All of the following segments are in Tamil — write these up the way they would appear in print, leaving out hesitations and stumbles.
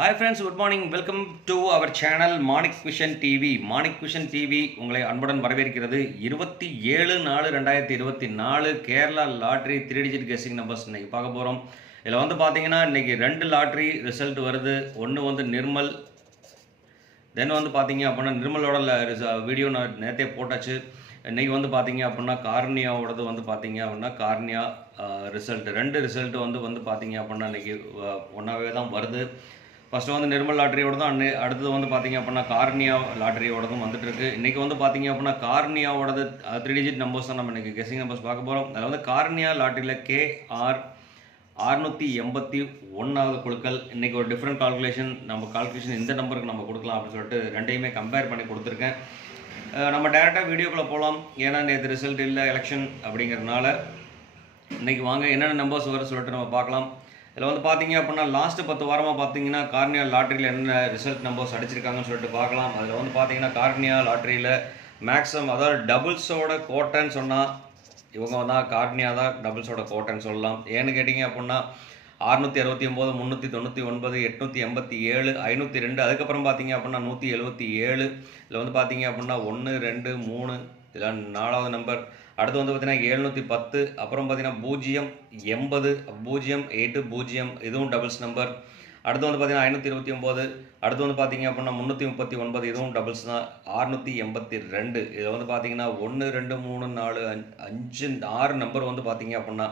Hi friends, good morning. Welcome to our channel Manik Vision TV. Manik Vision TV உங்களை அன்புடன் வரவேற்கிறது. 27/4/2024 Kerala lottery 3 digit guessing numbers இன்னைக்கு பார்க்க போகிறோம். இதில் வந்து பார்த்தீங்கன்னா இன்னைக்கு 2 லாட்ரி ரிசல்ட் வருது. ஒன்று வந்து நிர்மல், தென் வந்து பார்த்தீங்க அப்படின்னா நிர்மலோட வீடியோ நான் நேற்றே போட்டாச்சு. இன்றைக்கி வந்து பார்த்தீங்க அப்படின்னா கார்னியாவோடது வந்து பார்த்தீங்க அப்படின்னா கார்னியா ரிசல்ட் 2 ரிசல்ட் வந்து பார்த்தீங்க அப்படின்னா இன்றைக்கி ஒன்றாவே தான் வருது. ஃபஸ்ட்டு வந்து நிர்மல் லாட்ரியோட தான் அடுத்தது வந்து பார்த்தீங்க அப்படின்னா கார்னியா லாட்ரியோடதும் வந்துட்டு இருக்கு. இன்றைக்கி வந்து பார்த்தீங்க அப்படின்னா கார்னியாவோடது 3 டிஜிட் நம்பர்ஸ் தான் நம்ம இன்றைக்கி கெஸ்ஸிங் நம்பர்ஸ் பார்க்க போகிறோம். அதில் வந்து கார்னியா லாட்ரியில் KR 681வது குழுக்கள். இன்றைக்கி ஒரு டிஃப்ரெண்ட் கால்குலேஷன் இந்த நம்பருக்கு நம்ம கொடுக்கலாம் அப்படின்னு சொல்லிட்டு ரெண்டையுமே கம்பேர் பண்ணி கொடுத்துருக்கேன். நம்ம டேரெக்டாக வீடியோக்குள்ளே போகலாம். ஏன்னா நேற்று ரிசல்ட் இல்லை, எலெக்ஷன் அப்படிங்கிறதுனால இன்றைக்கி வாங்க என்னென்ன நம்பர்ஸ் வர சொல்லிட்டு நம்ம பார்க்கலாம். இதில் வந்து பார்த்தீங்க அப்படின்னா லாஸ்ட்டு 10 வாரமாக பார்த்தீங்கன்னா கார்னியா லாட்ரியில் என்ன ரிசல்ட் நம்பர்ஸ் அடிச்சிருக்காங்கன்னு சொல்லிட்டு பார்க்கலாம். அதில் வந்து பார்த்தீங்கன்னா கார்னியா லாட்ரியில் மேக்ஸிமம் அதாவது டபுள்ஸோட கோட்டைன்னு சொன்னால் இவங்க தான் கார்னியா தான் டபுள்ஸோட கோட்டைன்னு சொல்லலாம். ஏன்னு கேட்டிங்க அப்படின்னா 669, 399, 887, 502, அதுக்கப்புறம் பார்த்தீங்க அப்படின்னா 177. இதில் வந்து பார்த்தீங்க அப்படின்னா 1, 2, 3 இதில் 4வது நம்பர். அடுத்து வந்து பார்த்தீங்கன்னா 710, அப்புறம் பார்த்தீங்கன்னா 080, 080, இதுவும் டபுள்ஸ் நம்பர். அடுத்து வந்து பார்த்தீங்கன்னா 529, அடுத்து வந்து பார்த்தீங்க அப்படின்னா 339, இதுவும் டபுள்ஸ் தான். 682, இதில் வந்து பார்த்தீங்கன்னா 1, 2, 3, 4, 5, 6 நம்பர் வந்து பார்த்தீங்க அப்படின்னா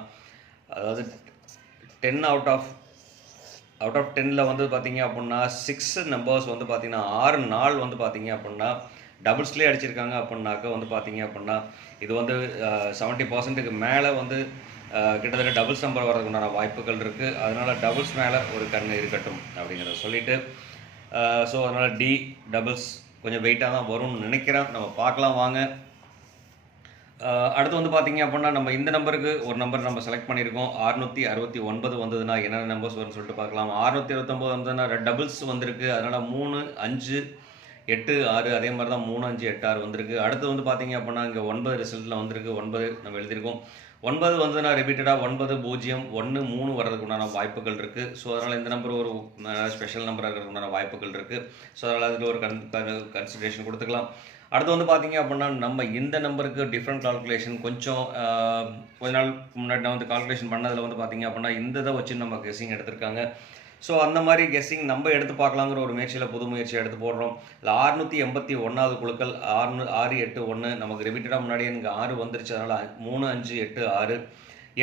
அதாவது 10 அவுட் ஆஃப் 10ல் வந்து பார்த்தீங்க அப்படின்னா 6 நம்பர்ஸ் வந்து பார்த்தீங்கன்னா 6 நாள் வந்து பார்த்தீங்க அப்படின்னா டபுள்ஸ்லேயே அடிச்சிருக்காங்க. அப்படின்னாக்க வந்து பார்த்தீங்க அப்படின்னா இது வந்து 70%க்கு மேலே வந்து கிட்டத்தட்ட டபுள்ஸ் நம்பர் வரதுக்கு உண்டான வாய்ப்புகள் இருக்குது. அதனால் டபுள்ஸ் மேலே ஒரு கண் இருக்கட்டும் அப்படிங்கிறத சொல்லிவிட்டு ஸோ அதனால் டி டபுள்ஸ் கொஞ்சம் வெயிட்டாக தான் வரும்னு நினைக்கிறேன். நம்ம பார்க்கலாம் வாங்க. அடுத்து வந்து பார்த்தீங்க அப்படின்னா நம்ம இந்த நம்பருக்கு ஒரு நம்பர் நம்ம செலக்ட் பண்ணியிருக்கோம். 669 வந்ததுன்னா என்னென்ன நம்பர்ஸ் வரும்னு சொல்லிட்டு பார்க்கலாம். 629 வந்ததுன்னா டபுள்ஸ் வந்திருக்கு. அதனால் 3, 5, 8, 6 அதே மாதிரி தான் 3, 5, 8, 6 வந்திருக்கு. அடுத்து வந்து பார்த்தீங்க அப்படின்னா இங்கே 9 ரிசல்ட்டில் வந்திருக்கு. 9 நம்ம எழுதியிருக்கோம். 9 வந்ததுன்னா ரிப்பீட்டடாக 9, 0, 1, 3 வர்றதுக்கு உண்டான வாய்ப்புகள் இருக்குது. ஸோ அதனால் இந்த நம்பர் ஒரு ஸ்பெஷல் நம்பராக இருக்கிறதுக்கு உண்டான வாய்ப்புகள் இருக்குது. ஸோ அதனால் அதில் ஒரு கன்சிடரேஷன் கொடுத்துக்கலாம். அடுத்து வந்து பார்த்தீங்க அப்படின்னா நம்ம இந்த நம்பருக்கு டிஃப்ரெண்ட் கால்குலேஷன் கொஞ்ச நாள் முன்னாடி நான் வந்து கால்குலேஷன் பண்ணதில் வந்து பார்த்தீங்க அப்படின்னா இந்த இதை வச்சு நம்ம கெஸ்ஸிங் எடுத்திருக்காங்க. ஸோ அந்த மாதிரி கெஸ்ஸிங் நம்ம எடுத்து பார்க்கலாங்கிற ஒரு முயற்சியில் புது முயற்சியை எடுத்து போடுறோம். இல்லை 681வது குழுக்கள் 681 நமக்கு ரிப்பீட்டடாக முன்னாடி எனக்கு 6 வந்துருச்சு. அதனால் 3, 5, 8, 6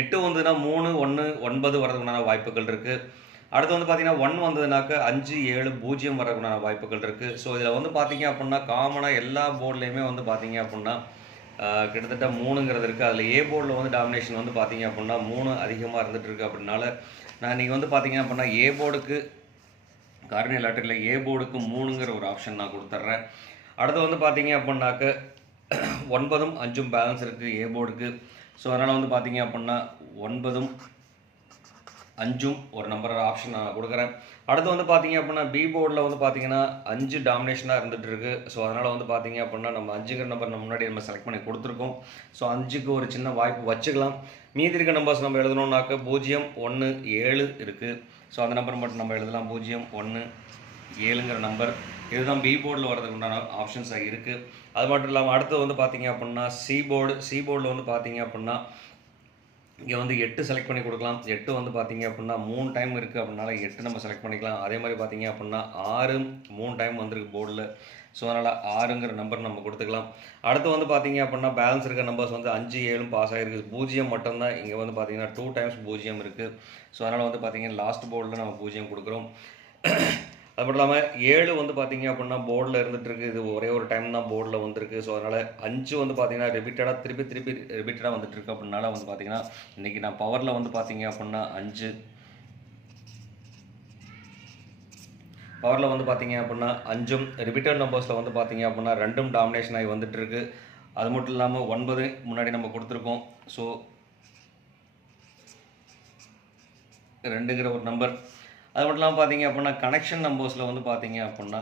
8 வந்ததுன்னா 3, 1, 9 வரதுக்குண்டான வாய்ப்புகள் இருக்குது. அடுத்து வந்து பார்த்தீங்கன்னா 1 வந்ததுனாக்க 5, 7, 0 வரதுக்குண்டான வாய்ப்புகள் இருக்குது. ஸோ இதில் வந்து பார்த்தீங்க அப்படின்னா காமனாக எல்லா போர்ட்லேயுமே வந்து பார்த்தீங்க அப்படின்னா கிட்டத்தட்ட 3ங்கிறது இருக்குது. அதில் ஏ போர்டில் வந்து டாமினேஷன் வந்து பார்த்தீங்க அப்படின்னா 3 அதிகமாக இருந்துகிட்ருக்கு. அப்படின்னால நான் இன்றைக்கி வந்து பார்த்தீங்க அப்படின்னா ஏ போர்டுக்கு கார்னியா லாட்டரியில் ஏ போர்டுக்கு 3ங்கிற ஒரு ஆப்ஷன் நான் கொடுத்துட்றேன். அடுத்து வந்து பார்த்தீங்க அப்படின்னாக்க 9ம் 5ம் பேலன்ஸ் இருக்குது ஏ போர்டுக்கு. ஸோ அதனால் வந்து பார்த்தீங்க அப்படின்னா 9ம் 5ம் ஒரு நம்பர் ஆப்ஷன் நான் கொடுக்குறேன். அடுத்து வந்து பார்த்தீங்க அப்படின்னா பி போர்டில் வந்து பார்த்தீங்கன்னா 5 டாமினேஷனாக இருந்துகிட்டு இருக்குது. ஸோ அதனால் வந்து பார்த்தீங்க அப்படின்னா நம்ம 5ங்கிற நம்பர் நம்ம முன்னாடி நம்ம செலக்ட் பண்ணி கொடுத்துருக்கோம். ஸோ 5க்கு ஒரு சின்ன வாய்ப்பு வச்சுக்கலாம். மீதி இருக்க நம்பர்ஸ் நம்ம எழுதணுன்னாக்க 0, 1, 7 இருக்குது. ஸோ அந்த நம்பர் மட்டும் நம்ம எழுதலாம். 0, 1, 7ங்கிற நம்பர் இதுதான் பி போர்டில் வரதுக்கு உண்டான ஆப்ஷன்ஸாக இருக்குது. அது மட்டும் இல்லாமல் அடுத்து வந்து பார்த்தீங்க அப்படின்னா சி போர்டில் வந்து பார்த்தீங்க அப்படின்னா இங்கே வந்து 8 செலக்ட் பண்ணி கொடுக்கலாம். 8 வந்து பார்த்தீங்க அப்படின்னா 3 டைம் இருக்குது. அப்படின்னால 8 நம்ம செலக்ட் பண்ணிக்கலாம். அதே மாதிரி பார்த்தீங்க அப்படின்னா 6 3 டைம் வந்திருக்கு போர்டில். ஸோ அதனால் 6ங்கிற நம்பர் நம்ம கொடுத்துக்கலாம். அடுத்து வந்து பார்த்தீங்க அப்படின்னா பேலன்ஸ் இருக்க நம்பர்ஸ் வந்து 5, 7 பாஸ் ஆகிருக்கு. 0 மட்டும்தான் இங்கே வந்து பார்த்தீங்கன்னா 2 டைம்ஸ் 0 இருக்குது. ஸோ அதனால் வந்து பார்த்தீங்கன்னா லாஸ்ட் போர்டில் நம்ம 0 கொடுக்குறோம். அது மட்டும் இல்லாமல் 7 வந்து பார்த்தீங்க அப்படின்னா போர்டில் இருந்துகிட்ருக்கு. இது ஒரே ஒரு டைம் தான் போர்டில் வந்துருக்கு. ஸோ அதனால் 5 வந்து பார்த்தீங்கன்னா திருப்பி ரிப்பீட்டடாக வந்துட்டுருக்கு. அப்படின்னால வந்து பார்த்தீங்கன்னா இன்றைக்கி நான் பவரில் வந்து பார்த்தீங்க அப்படின்னா 5 பவரில் வந்து பார்த்தீங்க அப்படின்னா 5ம் ரிப்பீட்டட் நம்பர்ஸில் வந்து பார்த்தீங்க அப்படின்னா 2ம் டாமினேஷன் ஆகி வந்துட்டுருக்கு. அது மட்டும் இல்லாமல் 9 முன்னாடி நம்ம கொடுத்துருக்கோம். ஸோ 2ங்கிற ஒரு நம்பர். அது மட்டும் இல்லாமல் பார்த்தீங்க அப்படின்னா கனெக்ஷன் நம்பர்ஸில் வந்து பார்த்தீங்க அப்படின்னா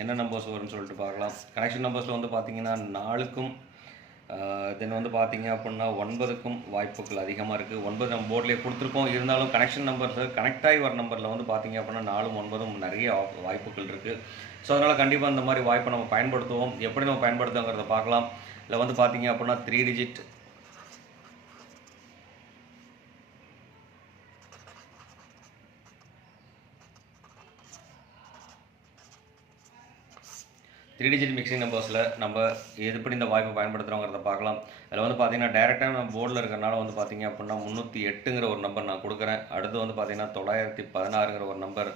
என்ன நம்பர்ஸ் வரும்னு சொல்லிட்டு பார்க்கலாம். கனெக்ஷன் நம்பர்ஸில் வந்து பார்த்தீங்கன்னா 4க்கும் தென் வந்து பார்த்தீங்க அப்படின்னா 9க்கும் வாய்ப்புகள் அதிகமாக இருக்குது. 9 நம்ம போர்ட்லேயே கொடுத்துருக்கோம். இருந்தாலும் கனெக்ஷன் நம்பர்ஸ் கனெக்ட் ஆகி வர நம்பரில் வந்து பார்த்தீங்க அப்படின்னா 4ம் 9ம் நிறைய வாய்ப்புகள் இருக்குது. ஸோ அதனால் கண்டிப்பாக இந்த மாதிரி வாய்ப்பை நம்ம பயன்படுத்துவோம். எப்படி நம்ம பயன்படுத்துவோங்கிறத பார்க்கலாம். இதில் வந்து பார்த்தீங்க அப்படின்னா 3 டிஜிட் 3 டிஜிட் மிக்சிங் நம்பர்ஸில் நம்ம எப்படி இந்த வாய்ப்பை பயன்படுத்துகிறோங்கிறத பார்க்கலாம். அதில் வந்து பார்த்தீங்கன்னா டேரெக்டாக நம்ம போர்டில் இருக்கிறனால வந்து பார்த்தீங்க அப்படின்னா 308ங்கிற ஒரு நம்பர் நான் கொடுக்குறேன். அடுத்து வந்து பார்த்தீங்கன்னா 916ங்கிற ஒரு நம்பர்,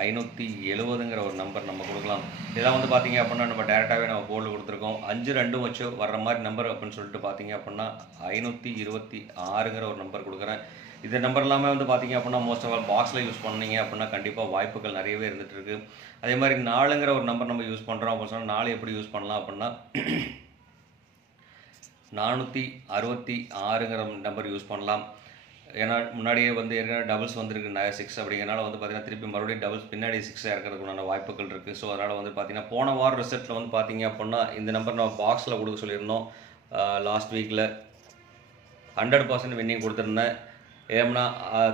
570ங்கிற ஒரு நம்பர் நம்ம கொடுக்கலாம். இதெல்லாம் வந்து பார்த்தீங்க அப்படின்னா நம்ம டேரெக்டாகவே நம்ம போர்டில் கொடுத்துருக்கோம். 5 2 வச்சு வர்ற மாதிரி நம்பர் அப்படின்னு சொல்லிட்டு பார்த்தீங்க அப்படின்னா 526ங்கிற ஒரு நம்பர் கொடுக்குறேன். இந்த நம்பர் எல்லாமே வந்து பார்த்தீங்க அப்படின்னா மோஸ்ட் ஆஃப் ஆல் பாக்ஸில் யூஸ் பண்ணீங்க அப்படின்னா கண்டிப்பாக வாய்ப்புகள் நிறையவே இருந்துகிட்டு இருக்குது. அதே மாதிரி 4ங்கிற ஒரு நம்பர் நம்ம யூஸ் பண்ணுறோம் அப்படின்னு சொன்னால் 4 எப்படி யூஸ் பண்ணலாம் அப்படின்னா 466ங்கிற நம்பர் யூஸ் பண்ணலாம். ஏன்னா முன்னாடியே வந்து ஏற்கனவே டபுள்ஸ் வந்துருக்கு 6 அப்படிங்கிறனால வந்து பார்த்தீங்கன்னா திருப்பி மறுபடியும் டபுள்ஸ் பின்னாடி 6 இறக்கிறதுக்குண்டான வாய்ப்புகள் இருக்குது. ஸோ அதனால் வந்து பார்த்தீங்கன்னா போன வாரம் ரிசல்ட்டில் வந்து பார்த்தீங்க அப்படின்னா இந்த நம்பர் நம்ம பாக்ஸில் கொடுக்க சொல்லியிருந்தோம். லாஸ்ட் வீக்கில் 100% வின்னிங் கொடுத்துருந்தேன். ஏம்னா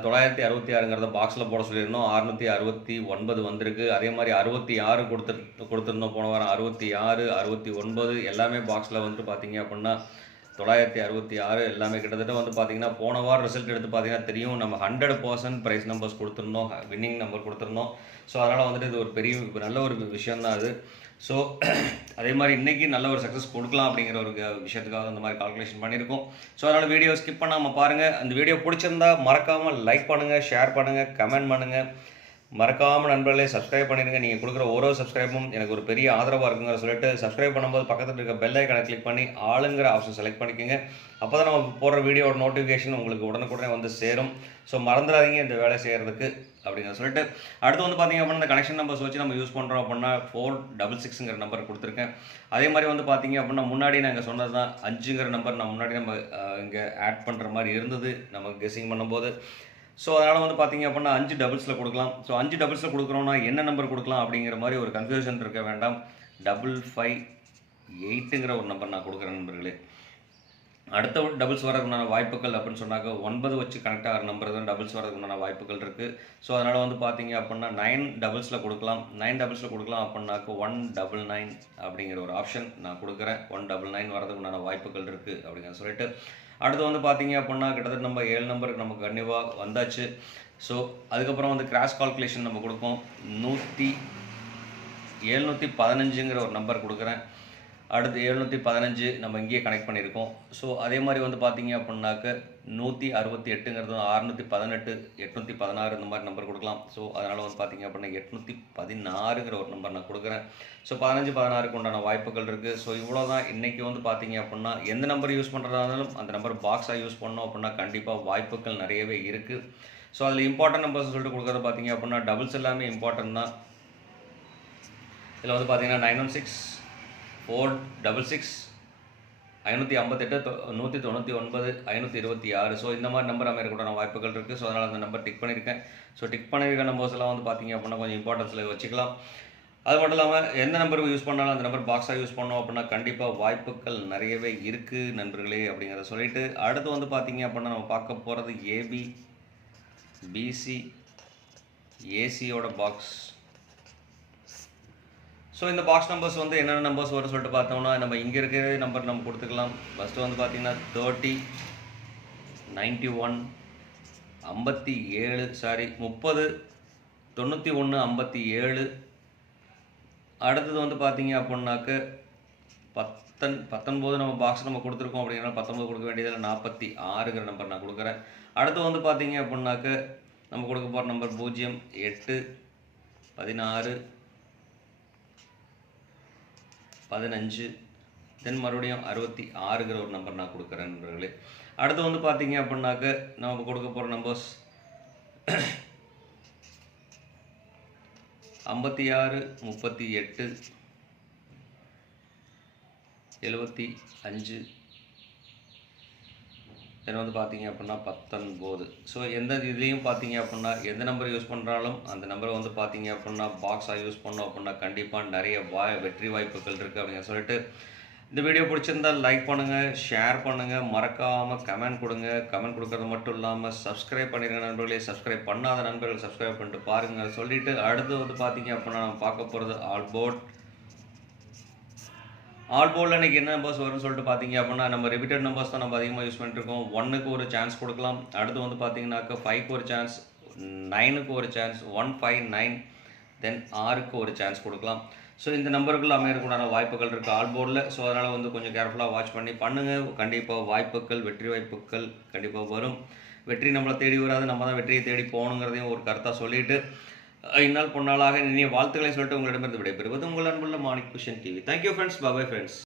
966ங்கிறத பாக்ஸில் போட சொல்லியிருந்தோம். 669 வந்திருக்கு. அதே மாதிரி 66 கொடுத்துருந்தோம் போன வாரம். 66 69 எல்லாமே பாக்ஸில் வந்துட்டு பார்த்தீங்க அப்படின்னா 966 எல்லாமே கிட்டத்தட்ட வந்து பார்த்தீங்கன்னா போன வாரம் ரிசல்ட் எடுத்து பார்த்தீங்கன்னா தெரியும். நம்ம 100% ப்ரைஸ் நம்பர்ஸ் கொடுத்துருந்தோம், வின்னிங் நம்பர் கொடுத்துருந்தோம். ஸோ அதனால் வந்துட்டு இது ஒரு நல்ல ஒரு விஷயந்தான் அது. ஸோ அதே மாதிரி இன்றைக்கி நல்ல ஒரு சக்ஸஸ் கொடுக்கலாம் அப்படிங்கிற ஒரு விஷயத்துக்காக அந்த மாதிரி கால்குலேஷன் பண்ணியிருக்கோம். ஸோ அதனால் வீடியோ ஸ்கிப் பண்ணாமல் பாருங்கள். அந்த வீடியோ பிடிச்சிருந்தா மறக்காமல் லைக் பண்ணுங்கள், ஷேர் பண்ணுங்கள், கமெண்ட் பண்ணுங்கள். மறக்காமல் நண்பர்களே சப்ஸ்கிரைப் பண்ணிடுங்க. நீங்கள் கொடுக்குற ஒரு சப்ஸ்கிரைபும் எனக்கு ஒரு பெரிய ஆதரவாக இருக்குங்கிற சொல்லிட்டு சப்ஸ்கிரைப் பண்ணும்போது பக்கத்தில் இருக்க பெல் ஐக்கானை கிளிக் பண்ணி ஆளுங்கிற ஆப்ஷன் செலக்ட் பண்ணிக்கோங்க. அப்போ தான் நம்ம போடுற வீடியோட நோட்டிஃபிகேஷன் உங்களுக்கு உடனுக்குடனே வந்து சேரும். ஸோ மறந்துடாதீங்க இந்த வேலை செய்கிறதுக்கு அப்படிங்கிற சொல்லிட்டு அடுத்து வந்து பார்த்தீங்க அப்படின்னா இந்த கனெக்ஷன் நம்பர்ஸ் வச்சு நம்ம யூஸ் பண்ணுறோம் அப்படின்னா 466ங்கிற நம்பர் கொடுத்துருக்கேன். அதே மாதிரி வந்து பார்த்தீங்க அப்படின்னா முன்னாடி நாங்கள் சொன்னது தான் 5ங்கிற நம்பர் நான் முன்னாடி நம்ம இங்கே ஆட் பண்ணுற மாதிரி இருந்தது நம்ம கெஸ்ஸிங் பண்ணும்போது. ஸோ அதனால் வந்து பார்த்தீங்க அப்படின்னா 5 டபுள்ஸில் கொடுக்கலாம். ஸோ 5 டபுள்ஸில் கொடுக்குறோன்னா என்ன நம்பர் கொடுக்கலாம் அப்படிங்கிற மாதிரி ஒரு கன்ஃபியூஷன் இருக்க வேண்டாம். 558ங்கிற ஒரு நம்பர் நான் கொடுக்குறேன் நண்பர்களே. அடுத்த டபுள்ஸ் வரதுக்குண்டான வாய்ப்புகள் அப்படின்னு சொன்னாக்க 9 வச்சு கனெக்ட் ஆகிற நம்பர் தான் டபுள்ஸ் வரதுக்குண்டான வாய்ப்புகள் இருக்குது. ஸோ அதனால் வந்து பார்த்தீங்க அப்படின்னா 9 டபுள்ஸில் கொடுக்கலாம். 9 டபுள்ஸில் கொடுக்கலாம் அப்படின்னாக்க 199 அப்படிங்கிற ஒரு ஆப்ஷன் நான் கொடுக்குறேன். 199 வரதுக்குண்டான வாய்ப்புகள் இருக்குது அப்படிங்கிற சொல்லிட்டு அடுத்து வந்து பார்த்தீங்க அப்படின்னா கிட்டத்தட்ட நம்ம 7 நம்பருக்கு நமக்கு கண்டிப்பாக வந்தாச்சு. ஸோ அதுக்கப்புறம் வந்து கிராஸ் கால்குலேஷன் நம்ம கொடுப்போம். 715ங்கிற ஒரு நம்பர் கொடுக்குறேன். அடுத்து 715 நம்ம இங்கேயே கனெக்ட் பண்ணியிருக்கோம். ஸோ அதே மாதிரி வந்து பார்த்தீங்க அப்படின்னாக்க 168ங்கிறது 618 816 இந்த மாதிரி நம்பர் கொடுக்கலாம். ஸோ அதனால் வந்து பார்த்தீங்க அப்படின்னா 816ங்கிற ஒரு நம்பர் நான் கொடுக்குறேன். ஸோ 15 16க்கு உண்டான வாய்ப்புகள் இருக்குது. ஸோ இவ்வளோ தான். இன்றைக்கி வந்து பார்த்தீங்க அப்படின்னா எந்த நம்பர் யூஸ் பண்ணுறதா இருந்தாலும் அந்த நம்பர் பாக்ஸாக யூஸ் பண்ணோம் அப்படின்னா கண்டிப்பாக வாய்ப்புகள் நிறையவே இருக்குது. ஸோ அதில் இம்பார்ட்டன்ட் நம்பர்ஸ் சொல்லிட்டு கொடுக்குறது பார்த்தீங்க அப்படின்னா டபுள்ஸ் எல்லாமே இம்பார்ட்டன்ட் தான். இதில் வந்து பார்த்தீங்கன்னா 916 466 558 199 526. ஸோ இந்த மாதிரி நம்பர் அமையக்கூடான வாய்ப்புகள் இருக்குது. ஸோ அதனால் அந்த நம்பர் டிக் பண்ணியிருக்கேன். ஸோ டிக் பண்ணியிருக்க நம்பர்ஸ் எல்லாம் வந்து பார்த்தீங்க அப்படின்னா கொஞ்சம் இம்பார்ட்டன்ஸில் வச்சுக்கலாம். அது மட்டும் இல்லாமல் எந்த நம்பர் யூஸ் பண்ணாலும் அந்த நம்பர் பாக்ஸாக யூஸ் பண்ணோம் அப்படின்னா கண்டிப்பாக வாய்ப்புகள் நிறையவே இருக்குது நண்பர்களே அப்படிங்கிறத சொல்லிவிட்டு அடுத்து வந்து பார்த்தீங்க அப்படின்னா நம்ம பார்க்க போகிறது ஏபி பிசி ஏசியோட பாக்ஸ். ஸோ இந்த பாக்ஸ் நம்பர்ஸ் வந்து என்னென்ன நம்பர்ஸ் வரும் சொல்லிட்டு பார்த்தோம்னா நம்ம இங்கே இருக்கிற நம்பர் நம்ம கொடுத்துக்கலாம். ஃபஸ்ட்டு வந்து பார்த்தீங்கன்னா 30 91 57 30 91 57. அடுத்தது வந்து பார்த்தீங்க அப்படின்னாக்க 19 நம்ம பாக்ஸ் நம்ம கொடுத்துருக்கோம் அப்படிங்கிறனால 19 கொடுக்க வேண்டியதில் 46ங்கிற நம்பர் நான் கொடுக்குறேன். அடுத்து வந்து பார்த்தீங்க அப்படின்னாக்க நம்ம கொடுக்க போகிற நம்பர் 0 8 16 15 தென் மறுபடியும் 66ங்கிற ஒரு நம்பர் நான் கொடுக்குறேன் நண்பர்களே. அடுத்து வந்து பார்த்தீங்க அப்படின்னாக்க நம்ம கொடுக்க போகிற நம்பர்ஸ் 56 38 75 தென் வந்து பார்த்தீங்க அப்படின்னா 19. ஸோ எந்த இதுலேயும் பார்த்தீங்க அப்படின்னா எந்த நம்பர் யூஸ் பண்ணுறாலும் அந்த நம்பரை வந்து பார்த்தீங்க அப்படின்னா பாக்ஸாக யூஸ் பண்ணோம் அப்படின்னா கண்டிப்பாக நிறைய வெற்றி வாய்ப்புகள் இருக்குது அப்படிங்கிற சொல்லிட்டு இந்த வீடியோ பிடிச்சிருந்தா லைக் பண்ணுங்கள், ஷேர் பண்ணுங்கள், மறக்காமல் கமெண்ட் கொடுங்க. கமெண்ட் கொடுக்கறது மட்டும் இல்லாமல் சப்ஸ்கிரைப் பண்ணிடுங்க நண்பர்களே. சப்ஸ்கிரைப் பண்ணாத நண்பர்கள் சப்ஸ்கிரைப் பண்ணிட்டு பாருங்கள். சொல்லிவிட்டு அடுத்து வந்து பார்த்தீங்க அப்படின்னா நம்ம பார்க்க போகிறது ஆல் போர்டில் இன்றைக்கி என்ன நம்பர்ஸ் வரும்னு சொல்லிட்டு பார்த்தீங்க அப்படின்னா நம்ம ரிப்பீட்டட் நம்பர்ஸ் தான் நம்ம அதிகமாக யூஸ் பண்ணிட்டுருக்கோம். 1க்கு ஒரு சான்ஸ் கொடுக்கலாம். அடுத்து வந்து பார்த்தீங்கன்னாக்கா 5க்கு ஒரு சான்ஸ், 9க்கு ஒரு சான்ஸ், 1, 5, 9, தென் 6க்கு ஒரு சான்ஸ் கொடுக்கலாம். ஸோ இந்த நம்பருக்குள்ள அமையறதுக்குண்டான வாய்ப்புகள் இருக்குது ஆல் போர்டில். ஸோ அதனால் வந்து கொஞ்சம் கேர்ஃபுல்லாக வாட்ச் பண்ணி பண்ணுங்கள். கண்டிப்பாக வாய்ப்புகள், வெற்றி வாய்ப்புகள் கண்டிப்பாக வரும். வெற்றி நம்மளை தேடி வராது, நம்ம தான் வெற்றியை தேடி போகணுங்கிறதையும் ஒரு கருத்தாக சொல்லிவிட்டு இந்நாள் பொன்னாளாக இனிய வாழ்த்துக்களை சொல்லிட்டு உங்களிடமிருந்து விடைபெறுவது உங்கள் அன்புள்ள Manik cushion TV. Thank you friends. Bye friends.